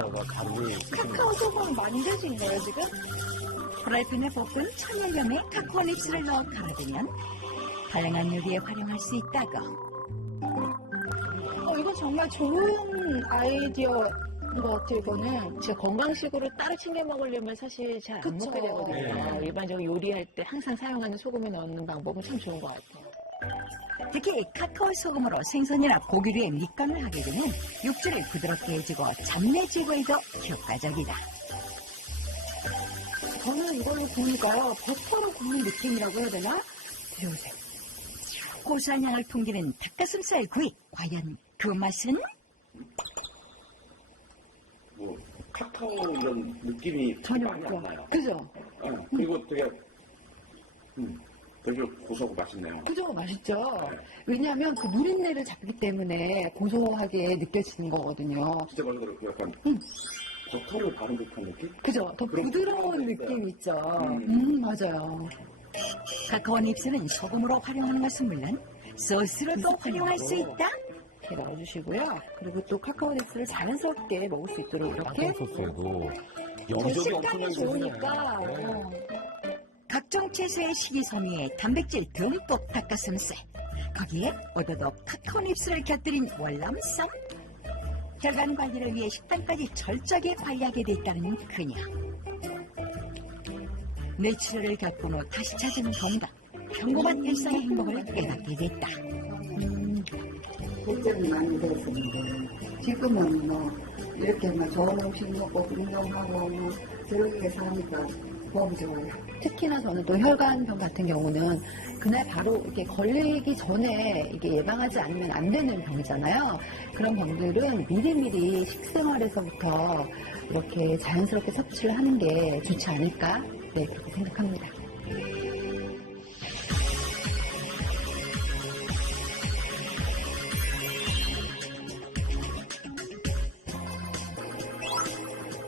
카카오 소금을 만드신 거예요, 지금? 프라이팬에 볶은 천연염에 카카오 닙스를 넣어 갈아주면 다양한 요리에 활용할 수 있다고. 이거 정말 좋은 아이디어인 것 같아요, 이거는. 제가 건강식으로 따로 챙겨 먹으려면 사실 잘 안 그쵸. 먹게 되거든요. 네. 일반적으로 요리할 때 항상 사용하는 소금에 넣는 방법은 참 좋은 것 같아요. 특히 카카오 소금으로 생선이나 고기류에 밑간을 하게 되면 육질을 부드럽게 해주고 잡내 제거에도 효과적이다. 저는 이걸로 보니까요, 버터로 굽는 느낌이라고 해야 되나? 드셔보세요. 고소한 향을 풍기는 닭가슴살 구이. 과연 그 맛은? 뭐 카카오 이런 느낌이 전혀 많이 안 나요. 그죠? 그리고 되게 고소하고 맛있네요. 그죠? 맛있죠? 왜냐하면 그 누린내를 잡기 때문에 고소하게 느껴지는 거거든요. 진짜 말로 그렇고 약간 버터를 바른 듯한 느낌? 그죠? 더 그런 부드러운 느낌 있죠? 맞아요. 카카오 닙스는 소금으로 활용하는 것은 물론 소스로도 활용할 수 있다. 이렇게 넣어주시고요. 그리고 또 카카오 닙스를 자연스럽게 먹을 수 있도록 이렇게. 소스에도 식감이 좋으니까. 각종 채소의 식이섬유에 단백질 듬뿍 닭가슴살. 거기에 오도독 카카오 닙스를 곁들인 월남쌈. 혈관 관리를 위해 식단까지 철저하게 관리하게 됐다는 그녀. 뇌출혈을 겪은 후 다시 찾은 건강. 평범한 일상의 행복을 깨닫게 됐다. 걱정이 많이 됐었는데 지금은 뭐 이렇게 뭐 좋은 음식 먹고 운동하고 뭐 즐겁게 사니까 보기 좋아요. 특히나 저는 또 혈관병 같은 경우는 그날 바로 이렇게 걸리기 전에 이게 예방하지 않으면 안 되는 병이잖아요. 그런 병들은 미리미리 식생활에서부터 이렇게 자연스럽게 섭취를 하는 게 좋지 않을까? 네, 그렇게 생각합니다.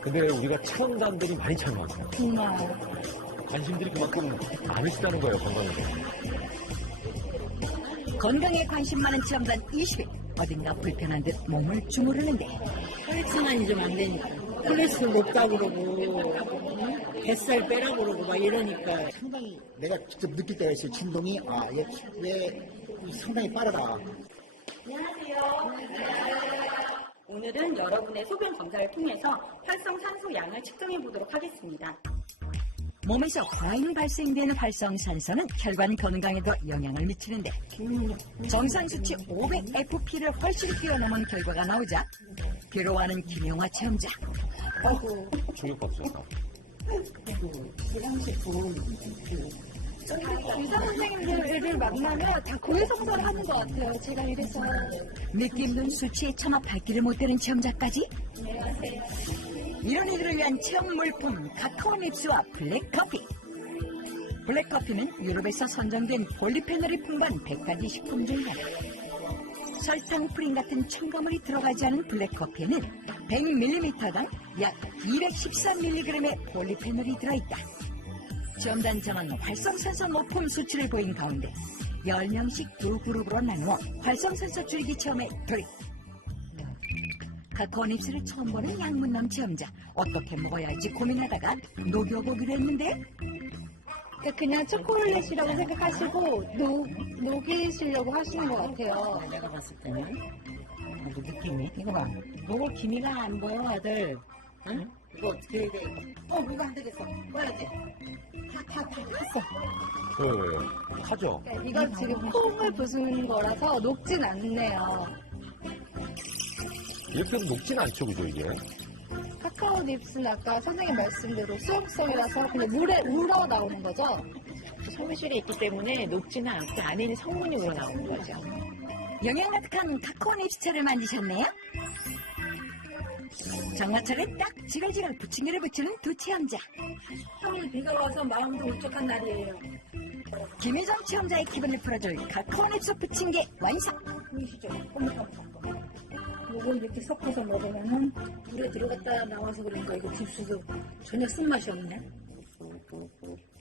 근데 우리가 체험단들이 많이 참여하세요. 정말. 관심들이 그만큼 많으시다는 거예요, 건강에. 건강에 관심 많은 체험단 20일. 어딘가 불편한 듯 몸을 주무르는데. 혈액순환이 좀 안 되니까. 콜레스테롤 높다고 그러고, 뱃살 빼라고 그러고 막 이러니까. 상당히 내가 직접 느낄 때가 있어요. 진동이, 얘 상당히 빠르다. 오늘은 여러분의 소변 검사를 통해서 활성산소 양을 측정해 보도록 하겠습니다. 몸에서 과잉 발생되는 활성산소는 혈관 건강에도 영향을 미치는데 정상 수치 500FP를 훨씬 뛰어넘은 결과가 나오자 괴로워하는 김용화 체험자. 충격받으셨다. 의사 선생님들을 만나면 다 고해성사를 하는 것 같아요. 제가 이래서. 믿기 힘든 수치에 차마 발길을 못 대는 체험자까지? 이런 이들을 위한 체험 물품 카카오 닙스와 블랙커피. 블랙커피는 유럽에서 선정된 폴리페놀이 풍부한 100가지 식품 중 하나. 설탕, 프린 같은 첨가물이 들어가지 않은 블랙커피에는 100ml당 약 213mg의 폴리페놀이 들어있다. 체험단장은 활성산소 높음 수치를 보인 가운데 10명씩 두 그룹으로 나누어 활성산소 줄기 체험에 돌입. 카카오 닙스를 처음 보는 양문남 체험자. 어떻게 먹어야 할지 고민하다가 녹여보기로 했는데 그냥 초콜릿이라고 생각하시고 녹이시려고 하시는 것 같아요. 내가 봤을 때는 아주 느낌이 이거 봐. 먹을 기미가 안 보여 아들. 응? 이거 어떻게 해야 돼? 뭐가 안 되겠어. 뭐야지? 다 했어. 하죠. 이건 지금 콩을 부수는 거라서 녹진 않네요. 이렇게 해도 녹진 않죠, 그죠, 이게? 카카오 닙스는 아까 선생님 말씀대로 수용성이라서 그냥 물에 우러 나오는 거죠? 섬유질이 있기 때문에 녹지는 않고 안에 있는 성분이 우러나오는 거죠. 영양 가득한 카카오 닙스채를 만드셨네요. 정화철에 딱 지글지글 부침개를 붙이는 두 체험자. 오늘 비가 와서 마음도 울적한 날이에요. 김혜정 체험자의 기분을 풀어줄 카카오 닙스 부침개 완성. 보이시죠? 요거 이렇게 섞어서 먹으면은 물에 들어갔다 나와서 그러니까 이거 딥수도 전혀 쓴맛이 없네.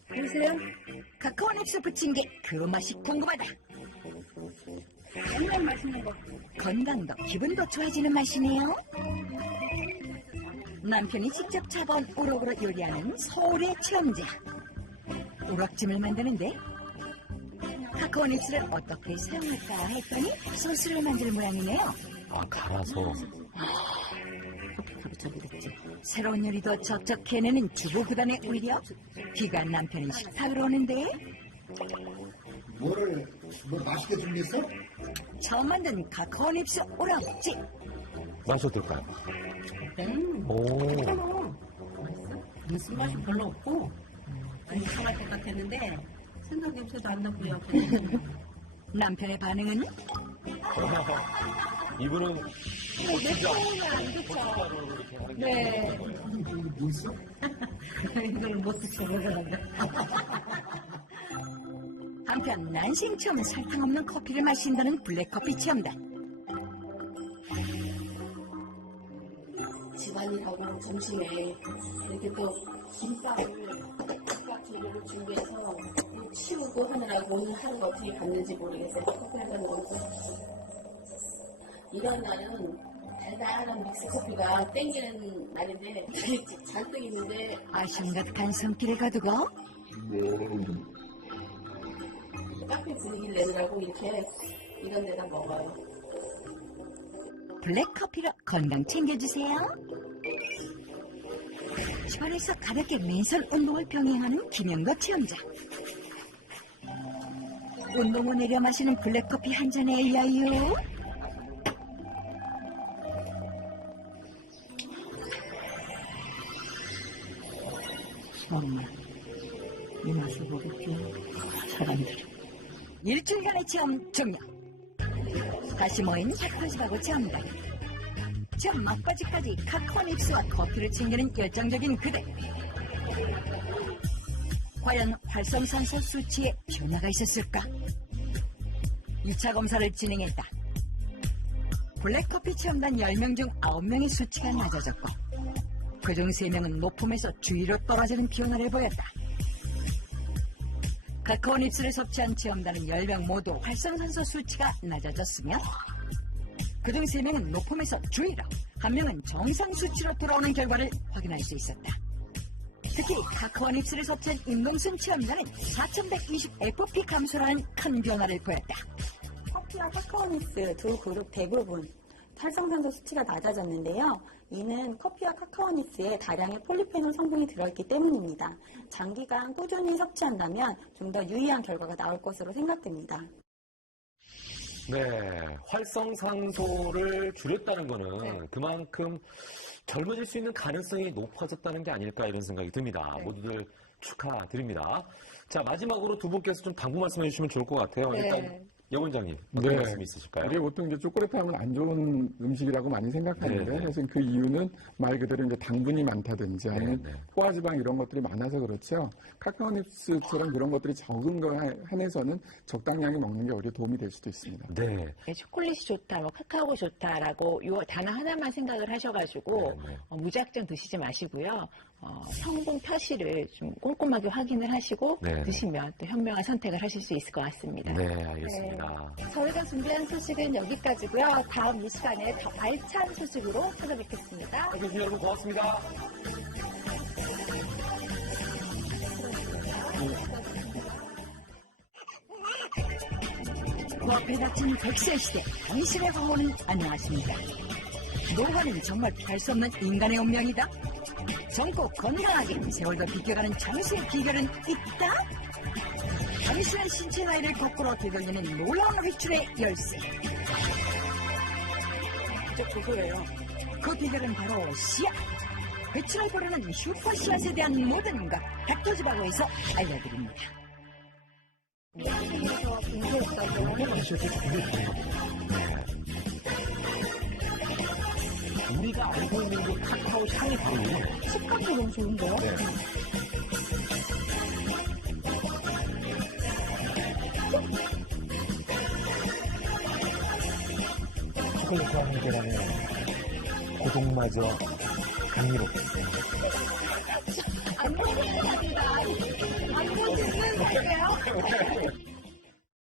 보이세요? 카카오 닙스 부침개 그 맛이 궁금하다. 정말 맛있는 거. 건강도 기분도 좋아지는 맛이네요. 남편이 직접 잡아온 우럭으로 요리하는 서울의 체험자. 우럭찜을 만드는데 카카오 닙스를 어떻게 사용할까 했더니 소스를 만들 모양이네요. 갈아서. 새로운 요리도 척척 해내는 주부구단의 위력. 귀간 남편이 식탁으로 오는데 뭘 맛있게 준비했어? 처음 만든 카카오 닙스 우럭찜. 맛이 어떨까요? 괜찮아. 쓴맛이 별로 없고 이상할 것 같았는데 생각 냄새도 안 나고요. 남편의 반응은? 이분은 매콤은 안 좋죠. 네. 뭐 있어? 이걸 못 드셔 보자는데. 한편 난생 처음 설탕 없는 커피를 마신다는 블랙커피 체험단. 집안일하고 점심에 이렇게 또 김밥 재료를 준비해서 치우고 하느라고 오늘 하루가 어떻게 갔는지 모르겠어요. 커피를 먹고 이런 날은 달달한 믹스커피가 땡기는 날인데 되게 잔뜩 있는데 아쉬움 가득한 손길을 거두고 카페 분위기를 내느라고 이렇게 이런 데다 먹어요. 블랙커피로 건강 챙겨주세요. 시원해서 가볍게 맨손 운동을 병행하는 김영도 체험자. 운동 후 내려 마시는 블랙커피 한 잔에 여유. 엄마, 이 맛을 모르죠. 사람들이. 일주일간의 체험 종료. 다시 모인 닭도집하고 체험단. 체험 막바지까지 카카오 닙스와 커피를 챙기는 열정적인 그대. 과연 활성산소 수치에 변화가 있었을까? 2차 검사를 진행했다. 블랙커피 체험단 10명 중 9명의 수치가 낮아졌고 그중 3명은 높음에서 주위로 떨어지는 변화를 보였다. 카카오 닙스를 섭취한 체험단은 10명 모두 활성산소 수치가 낮아졌으며 그중 3명은 높음에서 주위로, 1명은 정상 수치로 돌아오는 결과를 확인할 수 있었다. 특히 카카오 닙스를 섭취한 임동순 체험자는 4120 감소라는 큰 변화를 보였다. 커피와 카카오 닙스 두 그룹 대부분 활성산소 수치가 낮아졌는데요. 이는 커피와 카카오 닙스에 다량의 폴리페놀 성분이 들어있기 때문입니다. 장기간 꾸준히 섭취한다면 좀 더 유의한 결과가 나올 것으로 생각됩니다. 네, 활성산소를 줄였다는 거는 그만큼 젊어질 수 있는 가능성이 높아졌다는 게 아닐까 이런 생각이 듭니다. 모두들 축하드립니다. 자, 마지막으로 두 분께서 좀 당부 말씀해 주시면 좋을 것 같아요. 일단 여 원장님, 어떤 네. 말씀 있으실까요? 우리 보통 이제 초콜릿 하면 안 좋은 음식이라고 많이 생각하는데 네. 사실 그 이유는 말 그대로 이제 당분이 많다든지 아니면 포화지방 이런 것들이 많아서 그렇죠. 카카오닙스처럼 그런 것들이 적은 거에 한해서는 적당량이 먹는 게 오히려 도움이 될 수도 있습니다. 네. 초콜릿이 좋다, 뭐 카카오가 좋다라고 요 단어 하나만 생각을 하셔가지고 무작정 드시지 마시고요. 성분 표시를 좀 꼼꼼하게 확인을 하시고 네. 드시면 또 현명한 선택을 하실 수 있을 것 같습니다. 네, 알겠습니다. 저희가 준비한 소식은 여기까지고요. 다음 이 시간에 더 알찬 소식으로 찾아뵙겠습니다. 알겠습니다. 여러분 고맙습니다. 코앞에 닥친 100세 시대 당신의 공원은 안녕하십니까? 노화는 정말 피할 수 없는 인간의 운명이다. 젊고 건강하게 세월도 비껴가는 장수의 비결은 있다. 당신의 신체 나이를 거꾸로 되돌리는 놀라운 회출의 열쇠. 그거예요. 그 비결은 바로 씨앗. 회출을 부르는 슈퍼 씨앗에 대한 모든 것 닥터지바고에서 알려드립니다. 우리가 알고 있는 그 카카오 향이 바로 이거예요. 식감도 너무 좋은데요? 네. 초콜릿과 함께라는 고동마저 감미롭게. 안 보이는 겁니다. 안 보이는 거예요?